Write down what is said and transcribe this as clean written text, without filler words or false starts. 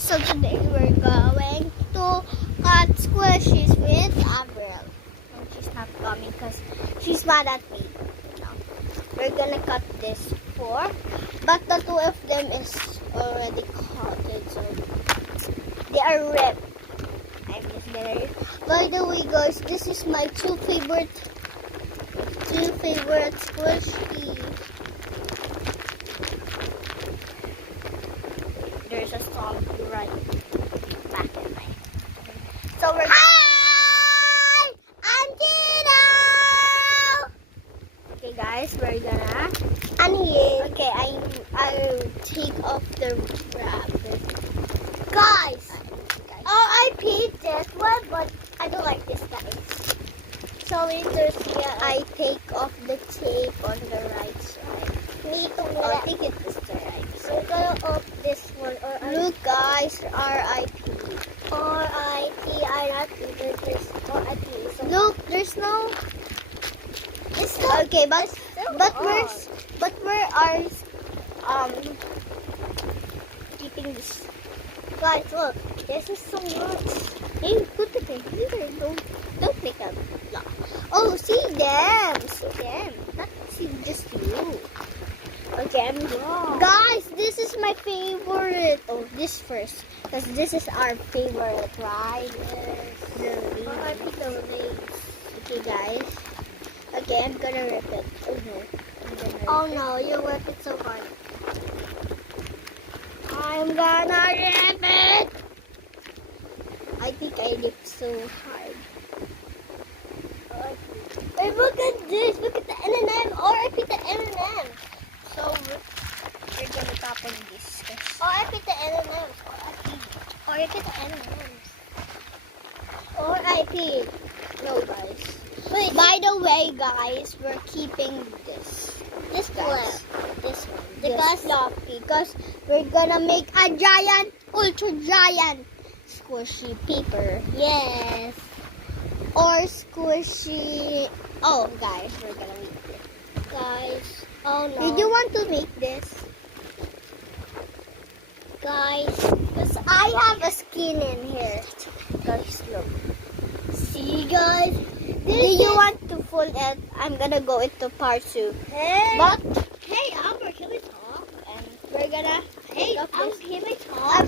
so today we're going to cut squishies with Avril. And she's not coming because she's mad at me. No. We're gonna cut this four, but the two of them is already cutted, so they are ripped. I'm just gonna rip. By the way, guys, this is my two favorite squishies. There's a song right back in my. So we're. Hi, I'm Tito. Okay, guys, we're gonna. I'm here. Okay, I'll take off the rabbit. Guys. Oh, I paid this one, but I don't like this, guys. So later, I take off the tape on the right side. Me too. Oh, I think it's the right side. We're gonna off this one. Look, guys, R.I.P. R.I.P. I not even this R.I.P. So look, there's no. It's not. Okay, but where are keeping this? Guys, look, this is so much. Hey, put it in here. Don't make a block. Oh, see them. Not see just you. Okay, guys, this is my favorite. Oh, this first, because this is our favorite, right? Yes. Okay, guys. Okay, I'm gonna rip it. Oh no, you ripped it so hard. I'm gonna rip it. I think I ripped so hard. Hey, look at this. Look at the M&M. Or I picked the M&M. So we're gonna tap on this. Oh, I picked the M&Ms. Or I picked the M&Ms. Or I picked. No, guys. Wait. By the way, guys, we're keeping this. This guys. This one. Because floppy. Because we're gonna make a giant, ultra giant squishy paper. Yes. Or squishy. Oh, guys, we're gonna make this. Guys. Oh no. Did you want to make this? Guys, because I have a skin in here. Guys, look. See, guys? Do you want to fold it? I'm gonna go into part 2. Hey! But, hey, Amber, can we talk? And we're gonna can we talk?